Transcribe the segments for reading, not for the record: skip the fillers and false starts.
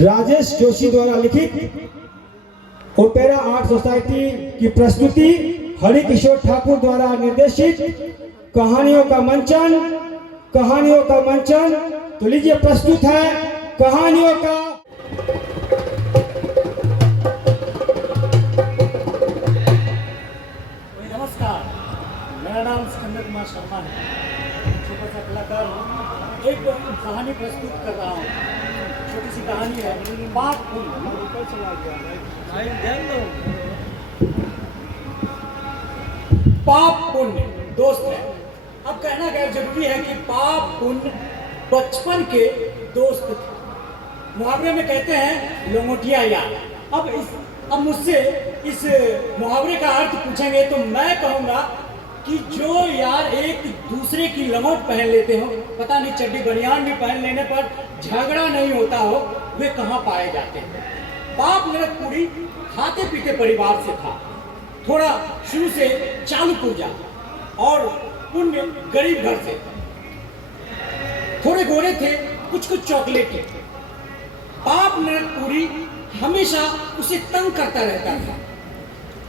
राजेश जोशी द्वारा लिखित opera art society की प्रस्तुति हरि किशोर ठाकुर द्वारा निर्देशित कहानियों का मंचन। तो लीजिए, प्रस्तुत है कहानियों का। नमस्कार, मेरा नाम सिकंदर कुमार शर्मा है। छोटा सा कलाकार हूँ। एक कहानी प्रस्तुत कर रहा हूँ। छोटी सी कहानी है, पाप पुण्य दोस्त है। अब कहना गैर जरूरी है कि पाप पुण्य बचपन के दोस्त थे। मुहावरे में कहते हैं लंगोटिया यार। अब मुझसे इस मुहावरे का अर्थ पूछेंगे तो मैं कहूँगा कि जो यार एक दूसरे की लंगोट पहन लेते हो, पता नहीं चड्डी बनियान भी पहन लेने पर झगड़ा नहीं होता हो, वे कहाँ पाए जाते हैं। बाप नरकपुरी खाते पीते परिवार से था। थोड़ा शुरू से चालू पूजा और पुण्य गरीब घर से। थोड़े गोरे थे, कुछ चॉकलेटी। बाप नरकपुरी हमेशा उसे तंग करता रहता था।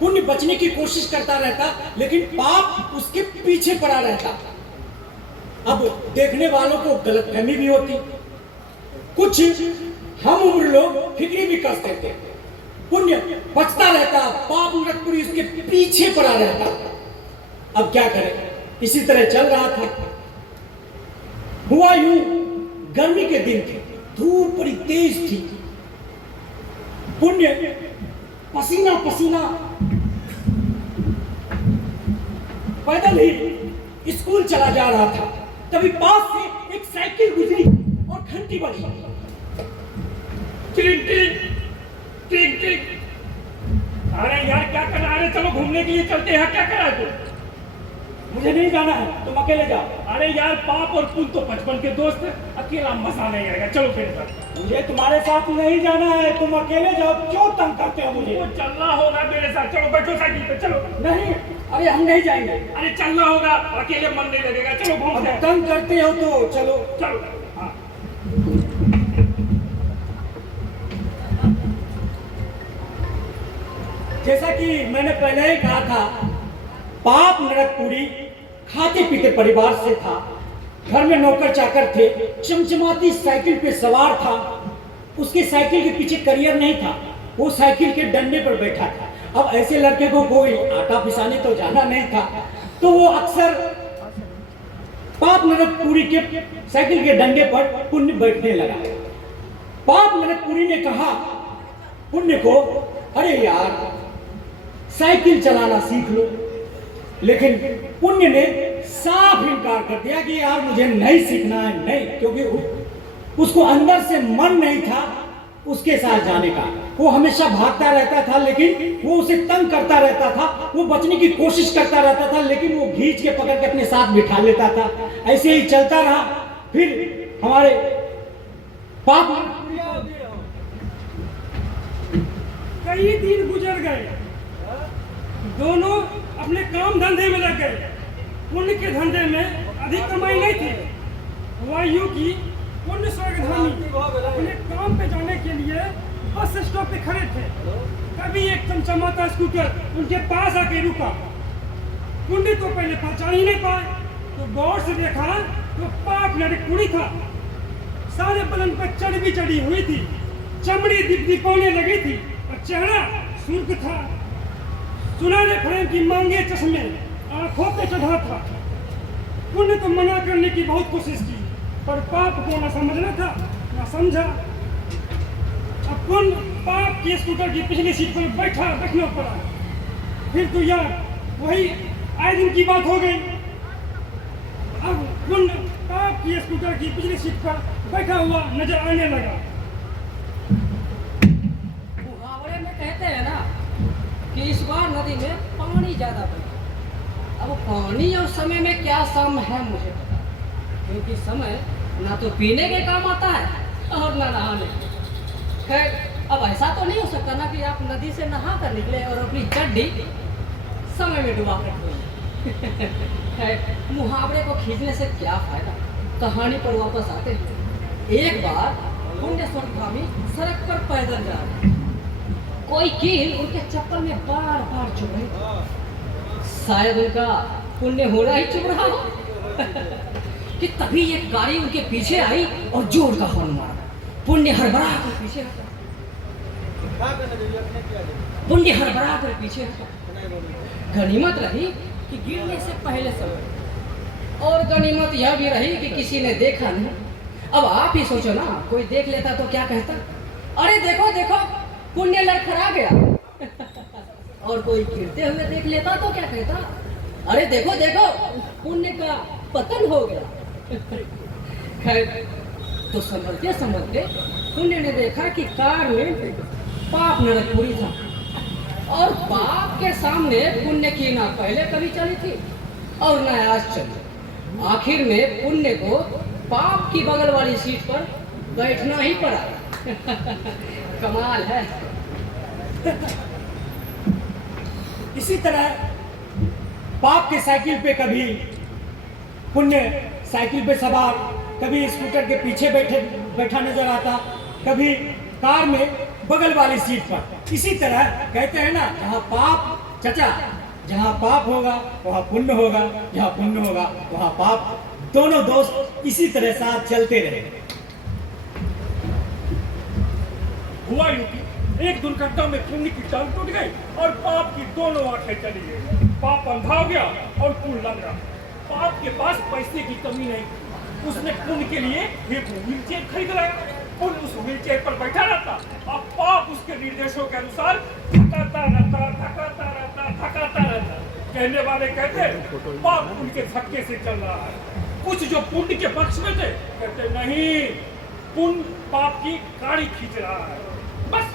पुण्य बचने की कोशिश करता रहता, लेकिन पाप उसके पीछे पड़ा रहता। अब देखने वालों को गलतफहमी भी होती, कुछ हम उम्र लोग फिक्री भी कसते थे। पुण्य बचता रहता, पाप नरकपुरी उसके पीछे पड़ा रहता। अब क्या करें, इसी तरह चल रहा था। हुआ यूं, गर्मी के दिन थे, धूप बड़ी तेज थी। पुण्य पसीना पसीना पैदल ही स्कूल चला जा रहा था। तभी पास से एक साइकिल गुजरी और घंटी बजी। टिक टिक टिक टिक। अरे यार क्या कर रहा है? चलो घूमने के लिए चलते हैं। क्या कर रहा है तू? मुझे नहीं जाना है, तुम अकेले जाओ। अरे यार, पाप और पुण्य तो बचपन के दोस्त है, अकेला मजा नहीं आएगा। चलो मेरे साथ। मुझे तुम्हारे साथ नहीं जाना है, तुम अकेले जाओ। क्यों तंग करते हो मुझे? तो चलना होगा मेरे साथ। चलो बैठो साइकिल पे, चलो। नहीं, अरे हम नहीं जाएंगे। अरे चलना होगा, अकेले मन नहीं लगेगा। चलो घूमते हैं। तंग करते हो तो चलो चलो। हाँ। जैसा कि मैंने पहले ही कहा था, पाप नरकपुरी खाते पीते परिवार से था। घर में नौकर चाकर थे। चमचमाती साइकिल पे सवार था। उसके साइकिल के पीछे करियर नहीं था, वो साइकिल के डंडे पर बैठा था। अब ऐसे लड़के को कोई आटा पिसाने तो जाना नहीं था, तो वो अक्सर पाप नरकपुरी के साइकिल के डंडे पर पुण्य बैठने लगा। पाप नरकपुरी ने कहा पुण्य को, अरे यार साइकिल चलाना सीख लो। लेकिन पुण्य ने साफ इनकार कर दिया कि यार मुझे नहीं सीखना है, नहीं, क्योंकि उसको अंदर से मन नहीं था उसके साथ जाने का। वो हमेशा भागता रहता था, लेकिन वो उसे तंग करता रहता था। वो बचने की कोशिश करता रहता था, लेकिन वो खींच के पकड़ के अपने साथ बिठा लेता था। ऐसे ही चलता रहा। फिर हमारे पाप कई दिन गुजर गए, दोनों अपने काम धंधे में लग गए। पुण्य के धंधे में अधिक कमाई नहीं थी। हुआ यूं कि पुण्य स्वर्गधामी अपने काम पे जाने के लिए बस स्टॉप पे खड़े थे। कभी एक चमचमाता स्कूटर उनके पास आके रुका। पुण्य तो पहले पहचान ही नहीं पाए, तो गौर से देखा तो पाप नरकपुरी था। सारे बदन पर चर्बी चढ़ी हुई थी, चमड़ी दिपदिपाने लगी थी और चेहरा सुर्ख था। सुनहरे फ्रेम की मांगे चश्मे आंखों पे चढ़ा था। पुण्य तो मना करने की बहुत कोशिश की, पर पाप को न समझना था, न समझा। अब पुण्य पाप की स्कूटर की पिछली सीट पर बैठना पड़ा। फिर तो यार वही आए दिन की बात हो गई। अब पुण्य पाप की स्कूटर की पिछली सीट पर बैठा हुआ नजर आने लगा। मुहावरे में कहते हैं ना कि इस बार नदी में पानी ज्यादा बहा। अब पानी और समय में क्या सम है मुझे पता, क्योंकि समय ना तो पीने के काम आता है और ना नहाने। खैर, अब ऐसा तो नहीं हो सकता ना कि आप नदी से नहा कर निकले और अपनी चड्डी समय में डुबा कर मुहावरे को खींचने से क्या फायदा। कहानी पर वापस आते हैं। एक बार पुण्य स्वर्गगामी सड़क पर पैदल जा रहे हैं। कोई कील उनके चप्पल में बार बार चुभ रही थी। शायद उनका पुण्य हो रहा ही चुभ रहा हो कि तभी एक गाड़ी उनके पीछे आई और जोर का हॉर्न मारा। पुण्य हड़बड़ा कर पीछे हटा। पुण्य हड़बड़ा कर पीछे हटा। गनीमत रही कि गिरने से पहले समय, और गनीमत यह भी रही कि किसी ने देखा नहीं। अब आप ही सोचो ना, कोई देख लेता तो क्या कहता? अरे देखो देखो, पुण्य लड़खड़ा गया। और कोई गिरते हुए देख लेता तो क्या कहता? अरे देखो देखो, पुण्य का पतन हो गया। खैर, तो संभलते संभलते पुण्य ने देखा कि कार में पाप नरकपुरी था, और पाप के सामने पुण्य की ना पहले कभी चली थी और ना आज चली। आखिर में पुण्य को पाप की बगल वाली सीट पर बैठना ही पड़ा। कमाल है। इसी तरह पाप के साइकिल पे कभी पुण्य साइकिल पे सवार, कभी स्कूटर के पीछे बैठा नजर आता, कभी कार में बगल वाली सीट पर। इसी तरह कहते हैं ना, जहाँ पाप चचा, जहाँ पाप होगा वहाँ पुण्य होगा, जहाँ पुण्य होगा वहाँ पाप। दोनों दोस्त इसी तरह साथ चलते रहे। हुआ यूं कि एक दुर्घटना में पुण्य की टांग टूट गई और पाप की दोनों आंखें चली गई। पाप अंधा हो गया और पुण्य लंगड़ा। पाप के पास पैसे की कमी नहीं, उसने पुण्य के लिए एक व्हीलचेयर खरीद लाया। पुण्य उस व्हीलचेयर पर बैठा रहता, अब पाप उसके निर्देशों के अनुसार थकाता रहता। कहने वाले कहते पाप पुण्य के धक्के से चल रहा है। कुछ जो पुण्य के पक्ष में थे कहते नहीं, पुण्य पाप की गाड़ी खींच रहा है। बस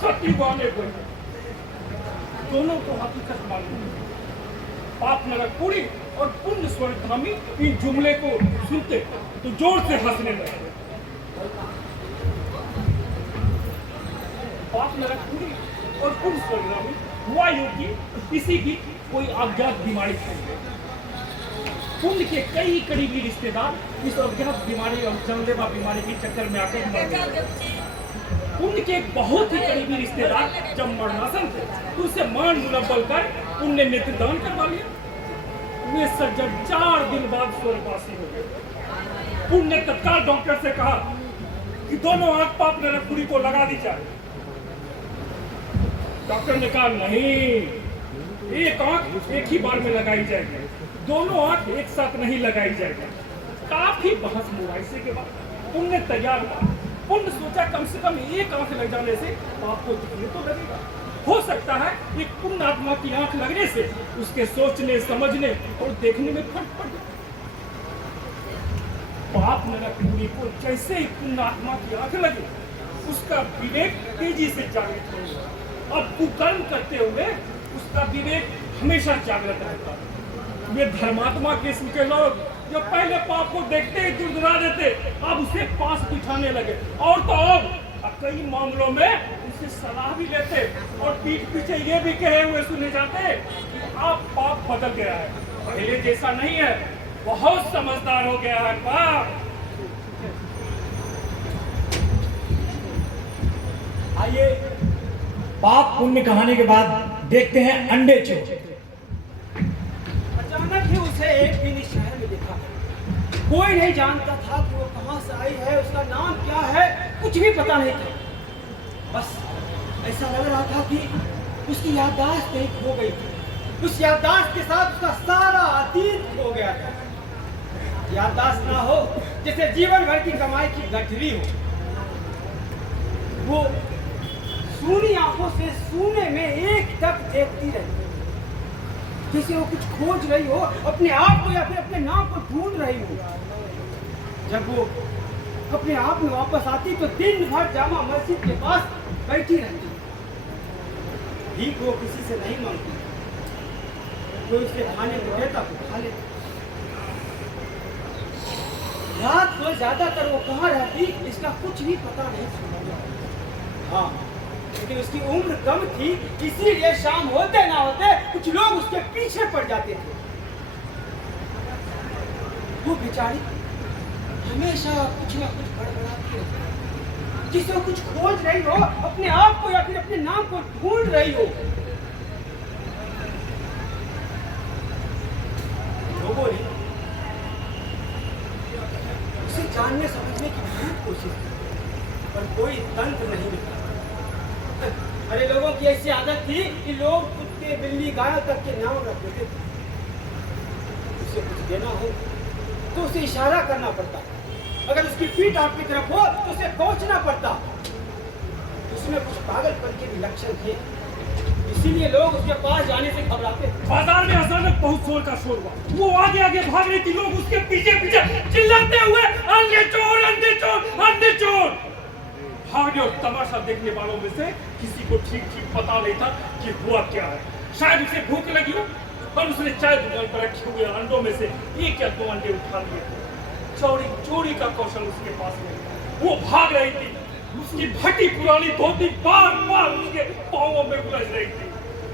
सती वाले को दोनों को हकीकत मालूम है। पाप नरकपुरी और पुण्य स्वर्गगामी इन जुमले को सुनते तो जोर से हंसने लगे। पाप नरकपुरी और पुण्य स्वर्गगामी हुआ यूं कि इसी की कोई अज्ञात बीमारी थी। पुण्य के कई करीबी रिश्तेदार इस अज्ञात बीमारी और जानलेवा बीमारी के चक्कर में आकर मर गए। पुण्य के एक बहुत ही करीबी रिश्तेदार जब मरणासन थे तो उसे मान मुनव्वल कर पुण्य ने नेत्रदान करवा लिया। वे सज्जन 4 दिन बाद स्वर्गवासी हो गए। पुण्य ने तत्काल डॉक्टर से कहा कि दोनों आंख पाप नरकपुरी को लगा दी जाए। डॉक्टर ने कहा नहीं, एक आंख एक ही बार में लगाई जाएगी, दोनों आंख एक साथ नहीं लगाई जाएगी। काफी बहस मुबाहिसे के बाद पुण्य तैयार हुआ। पुण्य सोचा कम से कम एक आंख लग जाने से पाप को दिखने तो लगेगा। हो सकता है एक पुण्य आत्मा की आंख लगने से उसके सोचने, समझने और देखने में फर्क पड़ जाए। पाप नरकपुरी को जैसे ही पुण्य आत्मा की आंख लगे, उसका विवेक तेजी से जागृत होगा। अब कुकर्म करते हुए उसका विवेक हमेशा जागृत रहता है। वे धर्मात्मा किस्म के लोग जो पहले पाप को देखते ही दुर्दरा देते, अब उसे पास बिठाने लगे, और तो और कई मामलों में उसे सलाह भी लेते और पीठ पीछे ये भी कहे हुए सुने जाते कि आप पाप बदल गया है, पहले जैसा नहीं है, बहुत समझदार हो गया है पाप। आइए पाप पुण्य कहानी के बाद देखते हैं अंडे चोर। अचानक ही उसे एक दिन इस शहर में देखा। कोई नहीं जानता था कि वो कहाँ से आई है, उसका नाम क्या है, कुछ भी पता नहीं था। बस ऐसा लग रहा था कि उसकी याददाश्त कहीं खो गई थी। उस याददाश्त के साथ उसका सारा अतीत खो गया था। याददाश्त ना हो जैसे जीवन भर की कमाई की गठरी हो। वो सूनी आंखों से सूने में एक टक देखती रहती, जैसे वो कुछ खोज रही हो, अपने आप को या फिर अपने नाम को ढूंढ रही हो। जब वो अपने आप में वापस आती तो दिन भर जामा मस्जिद के पास बैठी रहती। भीख वो किसी से नहीं मांगती, कोई उसे खाने को देता तो खा लेती। रात को ज्यादातर वो कहाँ रहती इसका कुछ भी पता नहीं। हाँ, लेकिन उसकी उम्र कम थी, इसीलिए शाम होते ना होते कुछ लोग उसके पीछे पड़ जाते थे। वो बेचारी हमेशा कुछ ना कुछ बड़बड़ाती रहती। जिसे वो कुछ खोज रही हो, अपने आप को या फिर अपने नाम को ढूंढ रही हो। लोगों ने उसे जानने समझने की बहुत कोशिश की, पर कोई तंत्र नहीं मिला। अरे लोगों की ऐसी आदत थी कि लोग कुत्ते बिल्ली गायों तक के नाम रख देते थे। उसे कुछ देना हो तो उसे इशारा करना पड़ता, अगर उसकी पीठ आपकी तरफ हो तो उसे पहुंचना पड़ता। उसमें कुछ पागलपन के भी लक्षण थे, इसीलिए लोग उसके पास जाने से घबराते थे। बाजार में अचानक बहुत जोर का शोर हुआ, वो आगे आगे भाग रही थी, लोग उसके पीछे पीछे चिल्लाते हुए अंधे चोर अंधे चोर अंधे चोर। भागने और तमाशा देखने वालों में से किसी को ठीक ठीक पता नहीं था कि हुआ क्या है। शायद उसे भूख लगी हो और उसने चाय दुकान पर रखे हुए अंडों में से एक या 2 अंडे उठा लिए। चोरी का कौशल उसके पास नहीं। वो भाग रही थी, उसकी फटी पुरानी धोती बार बार उसके पांवों में उलझ रही थी।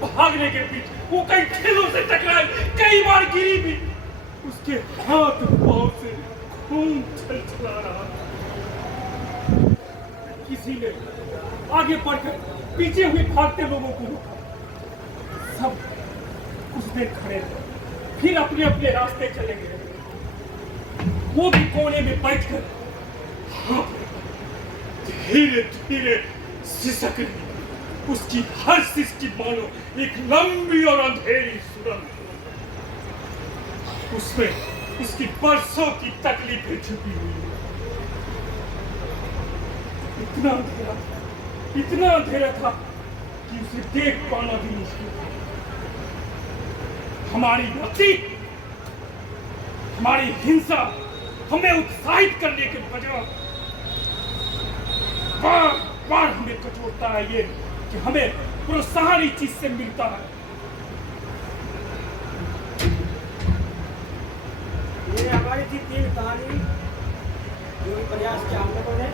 भागने के बीच वो कई खेलों से टकराई, कई बार गिरी भी। उसके हाथ पांव से खून छलछला रहा। किसी ने आगे बढ़कर पीछे हुए भागते लोगों को रोका। सब कुछ देर खड़े रहे, फिर अपने अपने रास्ते चले गए। वो भी कोने में बैठकर धीरे धीरे सिसक रही। उसकी हर सिसकी मानो एक लंबी और अंधेरी सुरंग। उसमें उसकी बरसों की तकलीफें छुपी हुई। इतना अंधेरा था कि उसे देख पाना भी मुश्किल था। हमारी भक्ति, हमारी हिंसा हमें उत्साहित करने के बजाय बार बार हमें कचोटता है ये कि हमें प्रोत्साहन इस चीज से मिलता है। ये हमारी थी 3 कहानी जो भी प्रयास के हम लोगों ने